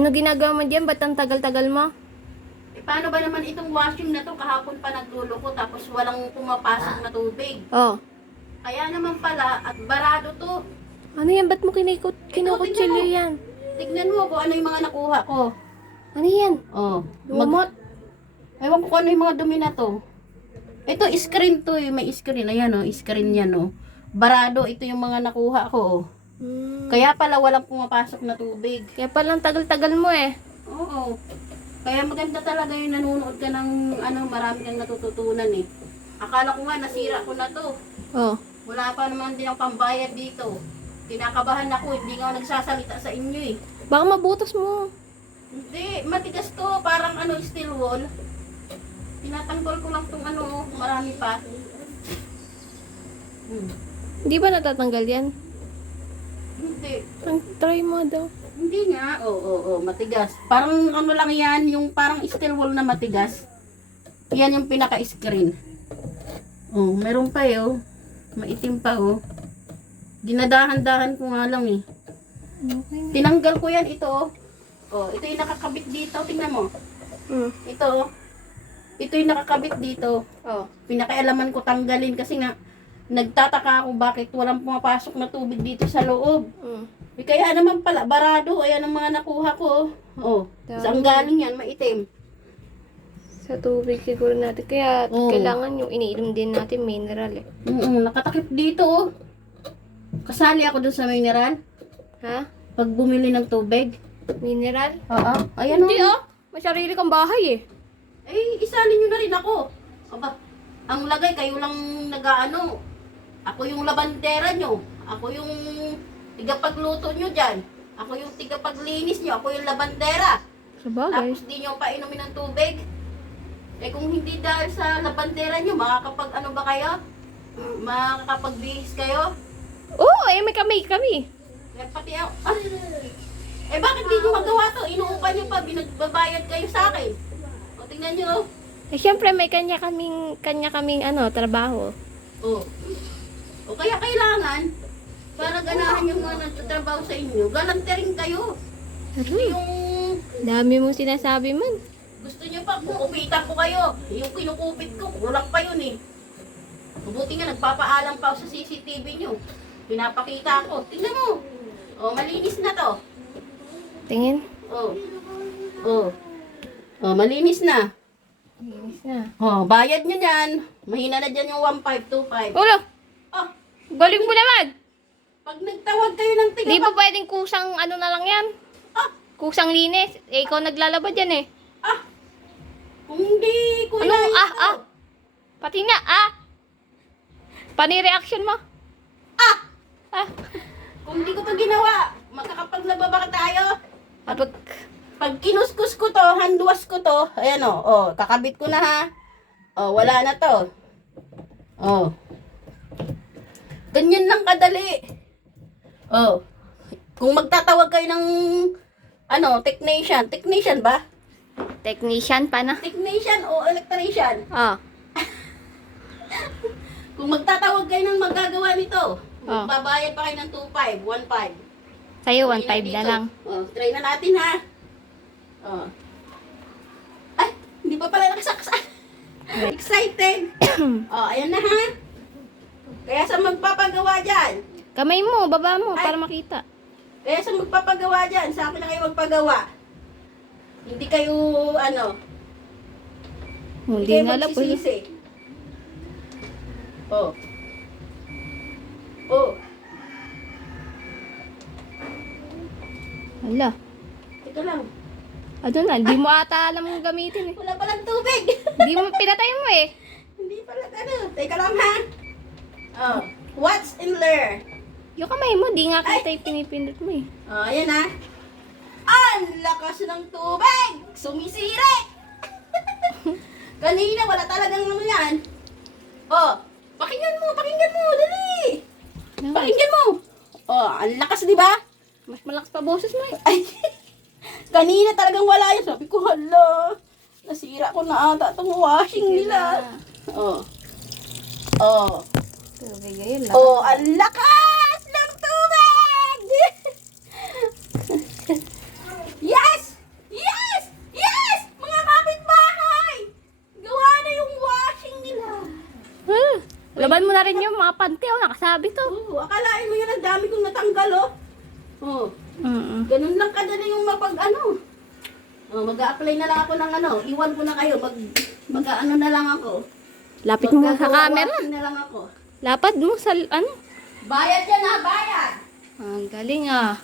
Ano ginagawa mo dyan? Ba't ang tagal-tagal mo? Eh, paano ba naman itong washing na to? Kahapon pa naglulo ko tapos walang pumapasok na tubig. Oh. Kaya naman pala, at barado to. Ano yan? Ba't mo kinukutsilyo tingnan mo. yan? Tignan mo kung ano yung mga nakuha ko. Ano yan? Oh, Lumot? Ewan ko kung ano yung mga dumi na to. Ito, screen to eh. May screen. Ayan oh, screen yan oh. Barado, ito yung mga nakuha ko oh. Kaya pala walang pumapasok na tubig. Kaya palang tagal-tagal mo eh. Oo. Kaya maganda talaga yung nanonood ka ng ano, marami kang natututunan eh. Akala ko nga nasira ko na to. Oh. Wala pa naman din ang pambayad dito. Kinakabahan ako, hindi nga ako nagsasalita sa inyo eh. Baka mabutas mo. Hindi, matigas to, parang ano, steel wall. Tinatanggal ko lang tong ano, marami pa. Hindi ba natatanggal yan? Hindi. Try mo daw. Hindi nga, oo, matigas. Parang ano lang yan, yung parang steel wall na matigas. Yan yung pinaka-screen. Oh, meron pa eh, oh. Maitim pa, oh. Ginadahan-dahan ko nga lang eh. Okay. Tinanggal ko yan, ito, oh. Oh, ito yung nakakabit dito, tingnan mo. Ito, oh. Ito yung nakakabit dito. Oh, pinakialaman ko tanggalin kasi nga nagtataka ako bakit walang pumapasok na tubig dito sa loob. Eh, kaya naman pala, barado. Ayan ang mga nakuha ko. Oh, saan galing yan? Maitim. Sa tubig siguro natin. Kaya kailangan yung iniinom din natin mineral eh. Nakatakip dito. Oh. Kasali ako dun sa mineral. Ha? Pag bumili ng tubig. Mineral? Oo. Ayan Hindi oh. oh. May sarili kang bahay eh. Eh, isali nyo na rin ako. Aba, ang lagay, kayo lang nag-ano. Ako yung labandera nyo. Ako yung tigapagluto nyo dyan. Ako yung tigapaglinis nyo. Ako yung labandera. Sabagay. Tapos di nyo pa inumin ng tubig. Eh kung hindi dahil sa labandera nyo, makakapag ano ba kayo? Makakapagbihis kayo? Oo, eh may kami. Eh pati ako. Eh bakit di nyo magawa to? Inuupan nyo pa, binagbabayad kayo sa akin. O tingnan nyo. Eh syempre may kanya kaming ano, trabaho. O kaya kailangan, para ganahan yung mga nagtatrabaho sa inyo, galanterin kayo. Yung Dami mong sinasabi man. gusto nyo pa, kukupitan ko kayo. Yung kinukupit ko, kulang pa yun eh. Mabuti nga, nagpapaalam pa ako sa CCTV nyo. Pinapakita ko. Tingnan mo. O, malinis na to. Tingin. Malinis na. Linis na. Bayad nyo dyan. Mahina na dyan yung 1525. Ulo! Oh, Galing mo naman! pag nagtawag kayo ng Di ba pwedeng kusang ano na lang yan? Kusang linis. Eh, ikaw naglalaba dyan eh. Kung hindi ko Ano? inaayos to. Pati nga, Pani reaction mo? Kung hindi ko to ginawa, magkakapaglaba ba tayo? Kapag, Pag kinuskus ko to, handwash ko to, ayan o, kakabit ko na ha. Wala na to. Ganyan lang kadali. Kung magtatawag kayo ng, technician ba? technician pa na. Technician o electrician? Kung magtatawag kayo ng magagawa nito, magbabayad pa kayo ng 2.5, 1.5. Sa'yo, Try 1.5 na lang. Try na natin ha. Ay, hindi pa pala nakasaksa. Excited. Ayan na ha. Kaya sa magpapagawa dyan. Kamay mo, baba mo, para makita. Kaya sa magpapagawa dyan, sa akin na kayo magpagawa. Hindi kayo, Hindi kayo nga alam po. magsisisi. Hala. Ito lang. Ano na, hindi mo ata alam yung gamitin eh. Wala palang tubig. Hindi mo, pinatay mo eh. Hindi pala Teka lang ha. Watch and learn. Yung kamay mo, di nga kita yung pinipindot mo eh. Ayan ha. Ang lakas ng tubig! Sumisirik! Kanina wala talagang ano yan. Pakinggan mo, dali! Pakinggan mo! Ang lakas di ba? Mas malakas pa boses mo eh. Ay, kanina talagang wala yan. Sabi ko, hala, nasira ko na ata itong washing nila. Tubig ayun lang. Ang lakas ng tubig! Yes! Iwan mo na rin yung mga panty, oh, nakasabi to. Oo, akalain mo yun, ang dami kong natanggal, oh. Oh, ganun lang kadali yung ano. Oh, mag-a-apply na lang ako ng ano. Iwan ko na kayo, mag-ano na lang ako. Lapit mo sa camera. Mag-washing na lang ako. Lapad mo sa, ano? Bayad yan ha, bayad! Ang galing ah.